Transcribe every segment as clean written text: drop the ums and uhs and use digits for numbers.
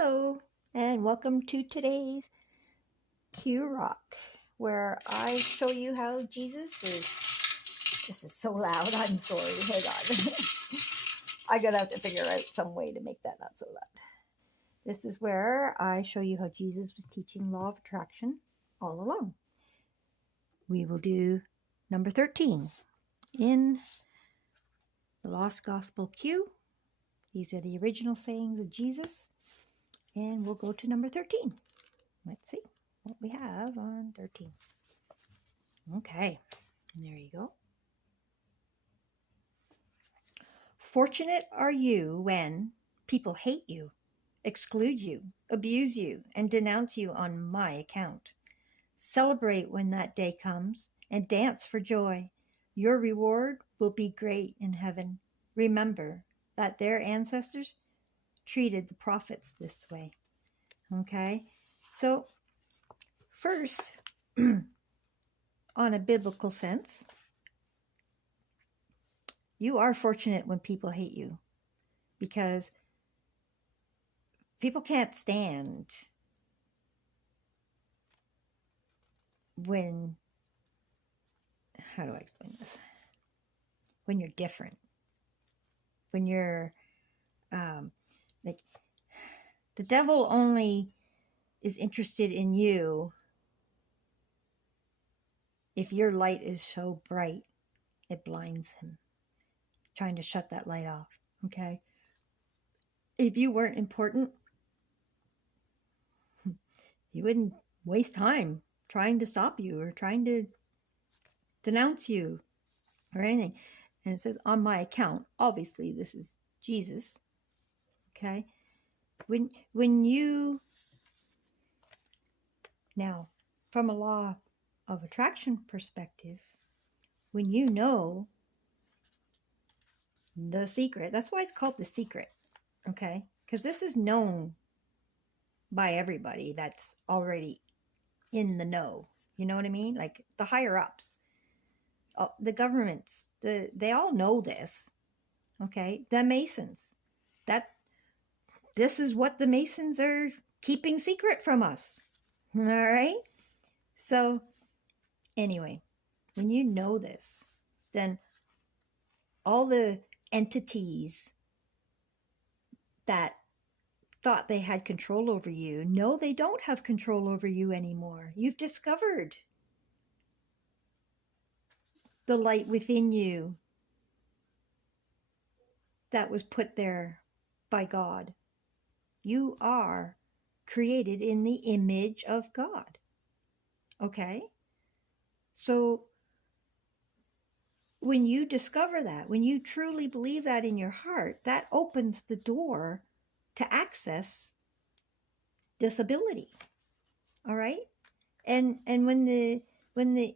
Hello, and welcome to today's Q Rock, where I show you how Jesus is. This is so loud. I'm sorry. Hang on. I'm gonna have to figure out some way to make that not so loud. This is where I show you how Jesus was teaching law of attraction all along. We will do number 13 in the Lost Gospel Q. These are the original sayings of Jesus, and we'll go to number 13. Let's see what we have on 13. Okay, there you go. Fortunate are you when people hate you, exclude you, abuse you, and denounce you on my account. Celebrate when that day comes and dance for joy. Your reward will be great in heaven. Remember that their ancestors treated the prophets this way. Okay, so first, on a biblical sense, you are fortunate when people hate you, because people can't stand when, how do I explain this? When you're different, when you're, like, the devil only is interested in you if your light is so bright, it blinds him, trying to shut that light off, okay? If you weren't important, he wouldn't waste time trying to stop you or trying to denounce you or anything. And it says, on my account. Obviously, this is Jesus, okay? When you, now, from a law of attraction perspective, when you know the secret, that's why it's called the secret, okay? Because this is known by everybody that's already in the know. You know what I mean? Like the higher ups, the governments, they all know this, okay? The Masons, this is what the Masons are keeping secret from us, all right? So anyway, when you know this, then all the entities that thought they had control over you, no, they don't have control over you anymore. You've discovered the light within you that was put there by God. You are created in the image of God. Okay? So when you discover that, when you truly believe that in your heart, that opens the door to access this ability. All right? And when the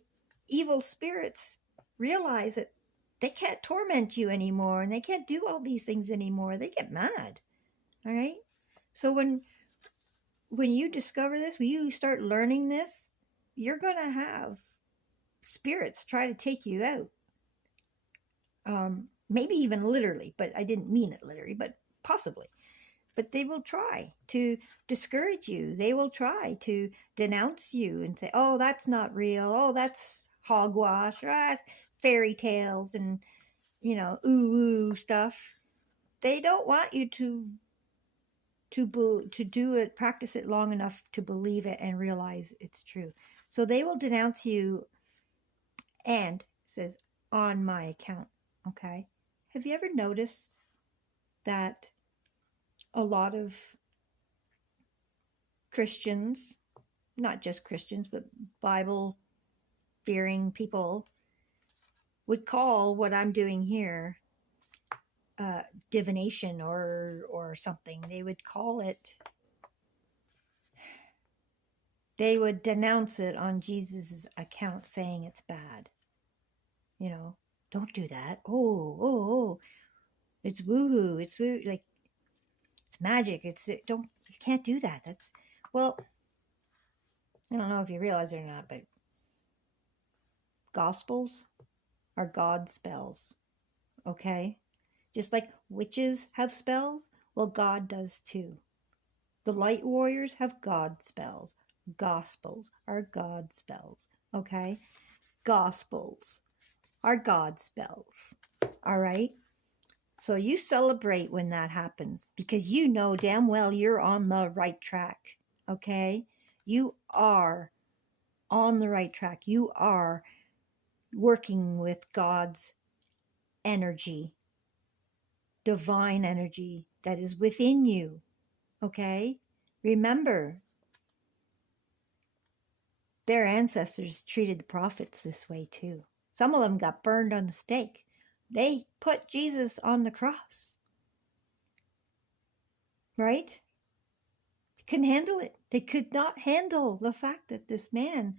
evil spirits realize that they can't torment you anymore and they can't do all these things anymore, they get mad. All right? So when you discover this, when you start learning this, you're going to have spirits try to take you out. Maybe even literally, but I didn't mean it literally, but possibly. But they will try to discourage you. They will try to denounce you and say, oh, that's not real. Oh, that's hogwash, fairy tales and, ooh stuff. They don't want you to do it, practice it long enough to believe it and realize it's true. So they will denounce you, and it says, on my account, okay? Have you ever noticed that a lot of Christians, not just Christians, but Bible-fearing people, would call what I'm doing here divination or something? They would call it, they would denounce it on Jesus' account, saying it's bad. Don't do that. Oh, it's woo-hoo. It's like, it's magic. You can't do that. Well, I don't know if you realize it or not, but gospels are God spells, okay? Just like witches have spells, well, God does too, The light warriors have God spells. Gospels are God spells. Okay? Gospels are God spells. All right? So you celebrate when that happens because you know damn well you're on the right track. Okay? You are on the right track. You are working with God's energy, divine energy that is within you. Okay? Remember, their ancestors treated the prophets this way too. Some of them got burned on the stake. They put Jesus on the cross. Right? Couldn't handle it. They could not handle the fact that this man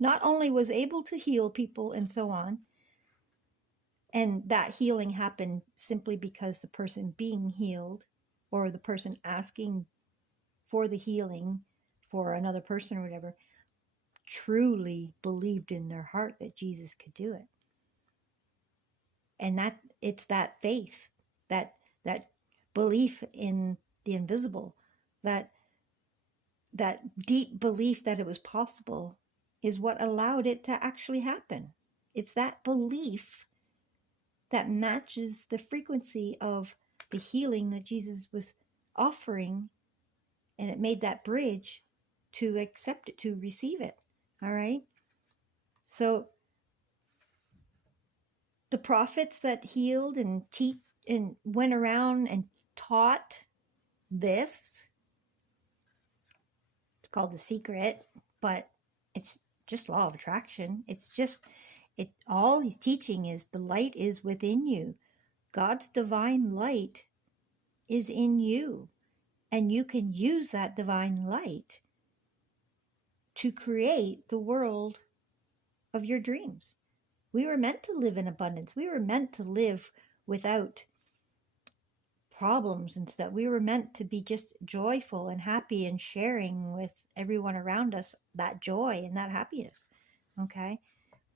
not only was able to heal people and so on, and that healing happened simply because the person being healed or the person asking for the healing for another person or whatever truly believed in their heart that Jesus could do it. And that it's that faith, that belief in the invisible, that deep belief that it was possible is what allowed it to actually happen. It's that belief that matches the frequency of the healing that Jesus was offering, and it made that bridge to accept it, to receive it. All right? So the prophets that healed and and went around and taught this, it's called The Secret, but it's just law of attraction. It's just all he's teaching is the light is within you. God's divine light is in you, and you can use that divine light to create the world of your dreams. We were meant to live in abundance. We were meant to live without problems and stuff. We were meant to be just joyful and happy and sharing with everyone around us that joy and that happiness. Okay?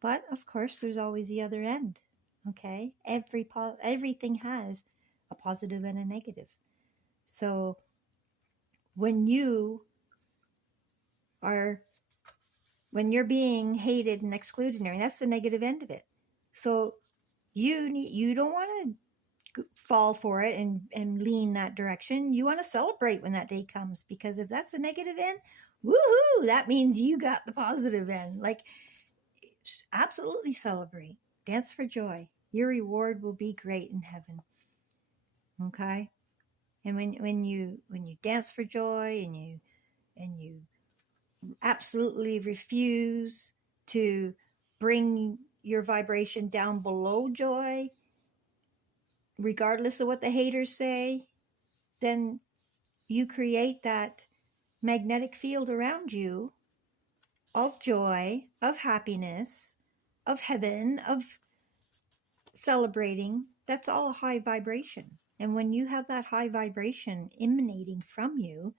But of course, there's always the other end. Okay? Everything has a positive and a negative. So when you're being hated and excluded, and that's the negative end of it. So you don't want to fall for it and lean that direction. You want to celebrate when that day comes, because if that's the negative end, woohoo, that means you got the positive end. Like, absolutely celebrate. Dance for joy. Your reward will be great in heaven. Okay? And when you dance for joy and you absolutely refuse to bring your vibration down below joy, regardless of what the haters say, then you create that magnetic field around you of joy, of happiness, of heaven, of celebrating. That's all high vibration. And when you have that high vibration emanating from you,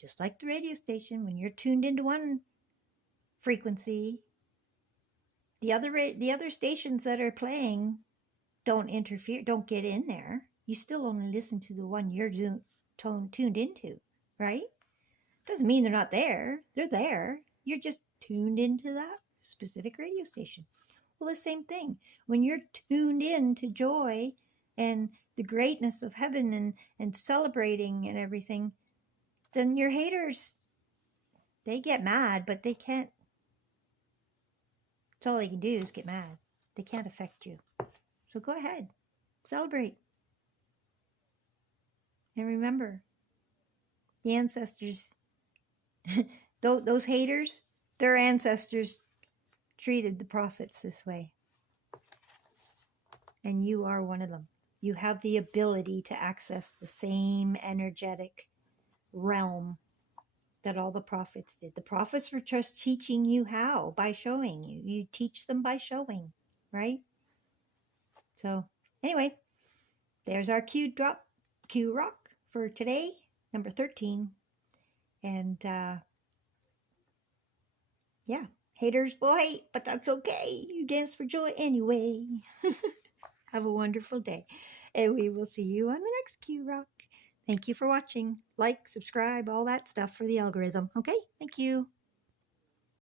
just like the radio station, when you're tuned into one frequency, the other stations that are playing don't interfere, don't get in there. You still only listen to the one you're tuned into, right? Doesn't mean they're not there. They're there. You're just tuned into that specific radio station. Well, the same thing. When you're tuned in to joy and the greatness of heaven and celebrating and everything, then your haters, they get mad, but they can't. That's all they can do is get mad. They can't affect you. So go ahead. Celebrate. And remember, the ancestors, those haters, their ancestors treated the prophets this way. And you are one of them. You have the ability to access the same energetic realm that all the prophets did. The prophets were just teaching you how, by showing you. You teach them by showing, right? So anyway, there's our Q rock for today, number 13. And yeah, haters will hate, but that's okay. You dance for joy anyway. Have a wonderful day. And we will see you on the next Q Rock. Thank you for watching. Like, subscribe, all that stuff for the algorithm. Okay? Thank you.